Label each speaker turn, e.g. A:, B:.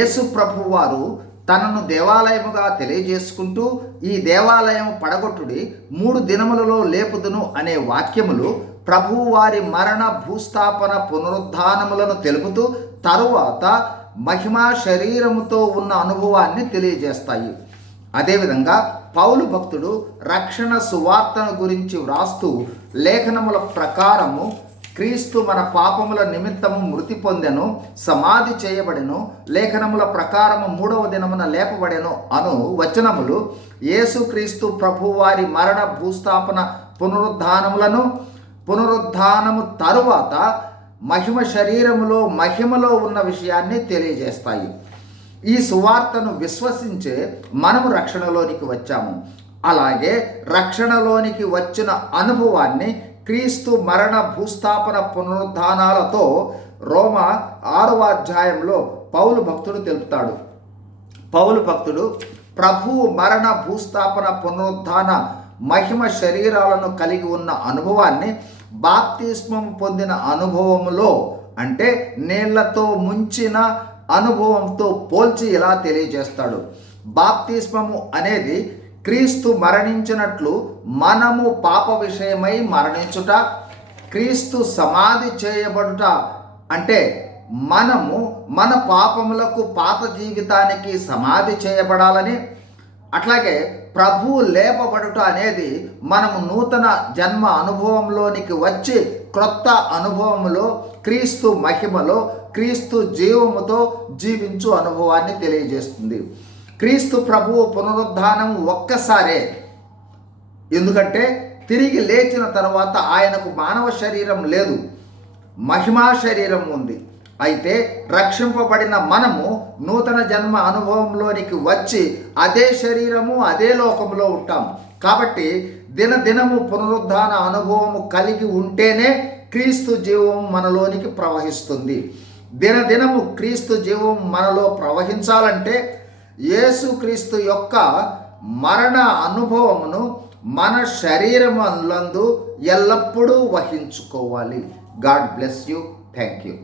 A: యేసు ప్రభు వారు తనను దేవాలయముగా తెలియజేసుకుంటూ ఈ దేవాలయం పడగొట్టుడి మూడు దినములలో లేపుదును అనే వాక్యములు ప్రభువు వారి మరణ భూస్థాపన పునరుద్ధానములను తెలుపుతూ తరువాత మహిమా శరీరముతో ఉన్న అనుభవాన్ని తెలియజేస్తాయి. అదేవిధంగా పౌలు భక్తుడు రక్షణ సువార్తను గురించి వ్రాస్తూ లేఖనముల ప్రకారము క్రీస్తు మన పాపముల నిమిత్తము మృతి పొందెను సమాధి చేయబడెను లేఖనముల ప్రకారము మూడవ దినమున లేపబడెను అను వచనములు యేసుక్రీస్తు ప్రభువారి మరణ భూస్థాపన పునరుద్ధానములను పునరుద్ధానము తరువాత మహిమ శరీరములో మహిమలో ఉన్న విషయాన్ని తెలియజేస్తాయి. ఈ సువార్తను విశ్వసించే మనము రక్షణలోనికి వచ్చాము. అలాగే రక్షణలోనికి వచ్చిన అనుభవాన్ని క్రీస్తు మరణ భూస్థాపన పునరుద్ధానాలతో రోమ ఆరవ అధ్యాయంలో పౌలు భక్తుడు తెలుపుతాడు. పౌలు భక్తుడు ప్రభువు మరణ భూస్థాపన పునరుద్ధాన మహిమ శరీరాలను కలిగి ఉన్న అనుభవాన్ని బాప్తిస్మం పొందిన అనుభవములో అంటే నీళ్ళతో ముంచిన అనుభవంతో పోల్చి ఇలా తెలియజేస్తాడు. బాప్తిస్మము అనేది క్రీస్తు మరణించినట్లు మనము పాప విషయమై మరణించుట క్రీస్తు సమాధి చేయబడుట అంటే మనము మన పాపములకు పాత జీవితానికి సమాధి చేయబడాలని అట్లాగే ప్రభువు లేపబడుట అనేది మనము నూతన జన్మ అనుభవంలోనికి వచ్చి క్రొత్త అనుభవములో క్రీస్తు మహిమలో క్రీస్తు జీవముతో జీవించు అనుభవాన్ని తెలియజేస్తుంది. క్రీస్తు ప్రభువు పునరుద్ధానం ఒక్కసారే. ఎందుకంటే తిరిగి లేచిన తర్వాత ఆయనకు మానవ శరీరం లేదు మహిమా శరీరం ఉంది. అయితే రక్షింపబడిన మనము నూతన జన్మ అనుభవంలోనికి వచ్చి అదే శరీరము అదే లోకంలో ఉంటాం. కాబట్టి దినదినము పునరుద్ధాన అనుభవము కలిగి ఉంటేనే క్రీస్తు జీవం మనలోనికి ప్రవహిస్తుంది. దినదినము క్రీస్తు జీవం మనలో ప్రవహించాలంటే యేసుక్రీస్తు యొక్క మరణ అనుభవమును మన శరీరములందు ఎల్లప్పుడూ వహించుకోవాలి. God bless you. Thank you